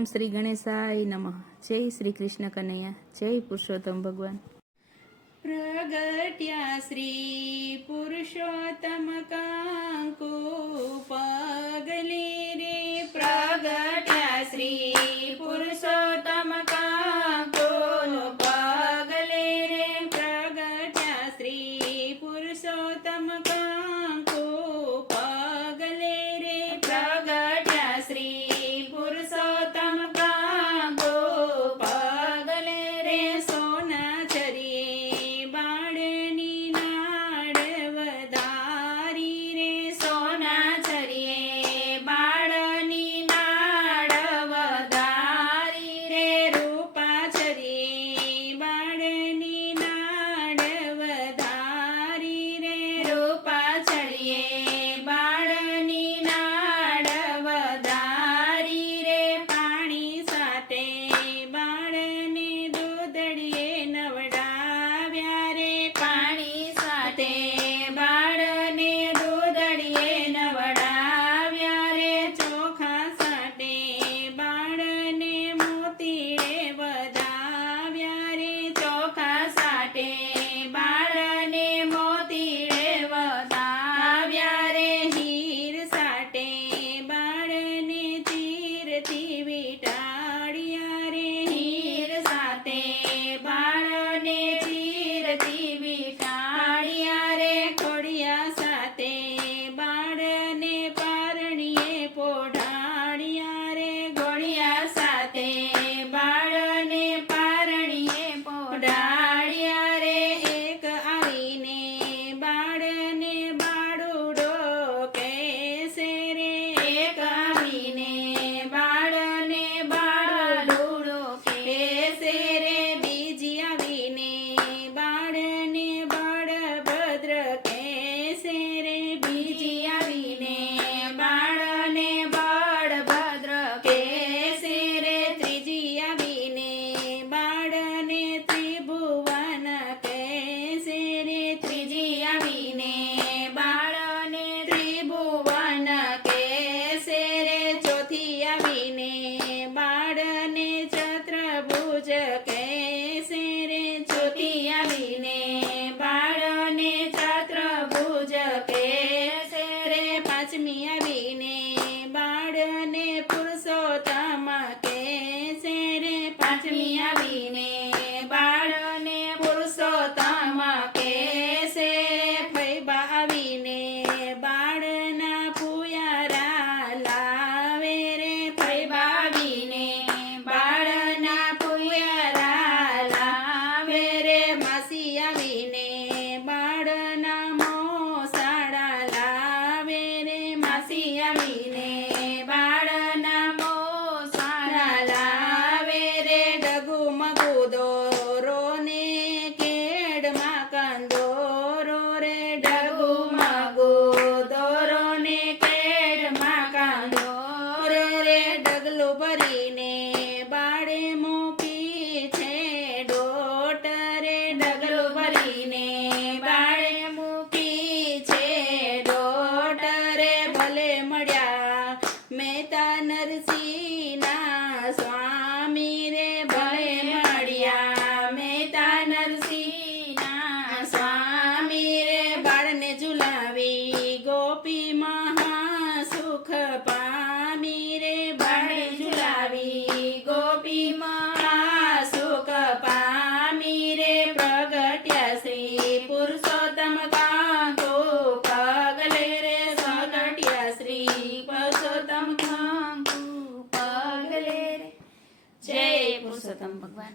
ઓમ શ્રી ગણેશાય નમઃ। જય શ્રી કૃષ્ણ કનૈયા, જય પુરુષોત્તમ ભગવાન। પ્રગટ્યા શ્રી પુરુષોત્તમ કાંકો પગલે રે, પ્રગટ્યા શ્રી પુરુષોત્તમ કાંકો પગલે રે, પ્રગટ્યા શ્રી પુરુષોત્તમ કાંકો પગલે રે, પ્રગટ્યા શ્રી પુરુષોત્તમ કાંકો પગલે રે। સોના ચરીએ બાળની નાડ વધારી રે, સોના ચરીએ બાળની નાડ વધારી રે, રૂપા ચરીએ બાળની નાડ વધારી રે, રૂપા ચરીએ બાળની નાડ વધારી રે। પાણી સાથે બાળને દૂધડીએ નવડાવ્યા રે, પાણી સાથે બાળને દૂધડીએ નવડાવ્યા રે, ચોખા સાથે બાળને મોતીડે વધાવ્યા રે, ચોખા સાથે બાળને મોતીડે વધાવ્યા રે, હીર સાથે બાળને તીરથી વીંટાળ્યા રે, હીર સાથે બાળને તીરથી વીંટાળ્યા રે, ખોડિયા સાથે બાળને પારણીએ પોઢાડ્યા રે, ઘોડિયા સાથે બાળને પારણીએ પોઢાડ્યા રે, એક આવીને બાળને બાળુડો કહેશે રે, એક આવીને બાળને બાળુડો કહેશે રે, બીજી આવીને બાળને બળભદ્ર કહેશે રે, બીજી આવીને બાળને બળભદ્ર કહેશે રે, ત્રીજી આવીને બાળને ત્રિભુવન કહેશે રે, ત્રીજી આવીને બાળને ત્રિભુવન કહેશે રે, ચોથી આવીને બાળને ચતુર્ભુજ કહેશે રે, ચોથી આવીને બાળને ચતુર્ભુજ કહેશે રે, પાંચમી આવીને બાળને પુરુષોત્તમ કહેશે રે, પાંચમી આવીને બાળને પુરુષોત્તમ કહેશે રે, ફૈબા આવીને બાળના પુયારા લાવે રે, ફૈબા આવીને બાળના પુયારા લાવે રે, માસી આવીને બાળના મોસાળા લાવે રે, માસી આવીને બાળના મોસાળા લાવે રે, ડગુ મગુ દોરો ને કેડમાં કંદોરો રે, ડગુ મગુ દોરો ને કેડમાં કંદોરો રે, ડગલું ભરીને બાળે મૂકી છે ડોટ રે, ડગલું ભરીને બાળે મૂકી છે ડોટ રે, ભલે મળ્યા મહેતા નરસિંહના સ્વામી રે, ભલે મળ્યા મહેતા નરસિંહના સ્વામી રે, બાળને ઝુલાવી ગોપી મહા સુખ પામી રે, બાળને ઝુલાવી ગોપી મહા સુખ પામી રે, પ્રગટ્યા શ્રી પુરુષોત્તમ કાંકો પગલે રે, પ્રગટ્યા શ્રી પુરુષોત્તમ કાંકો પગલે રે। જય પુરુષોત્તમ ભગવાન।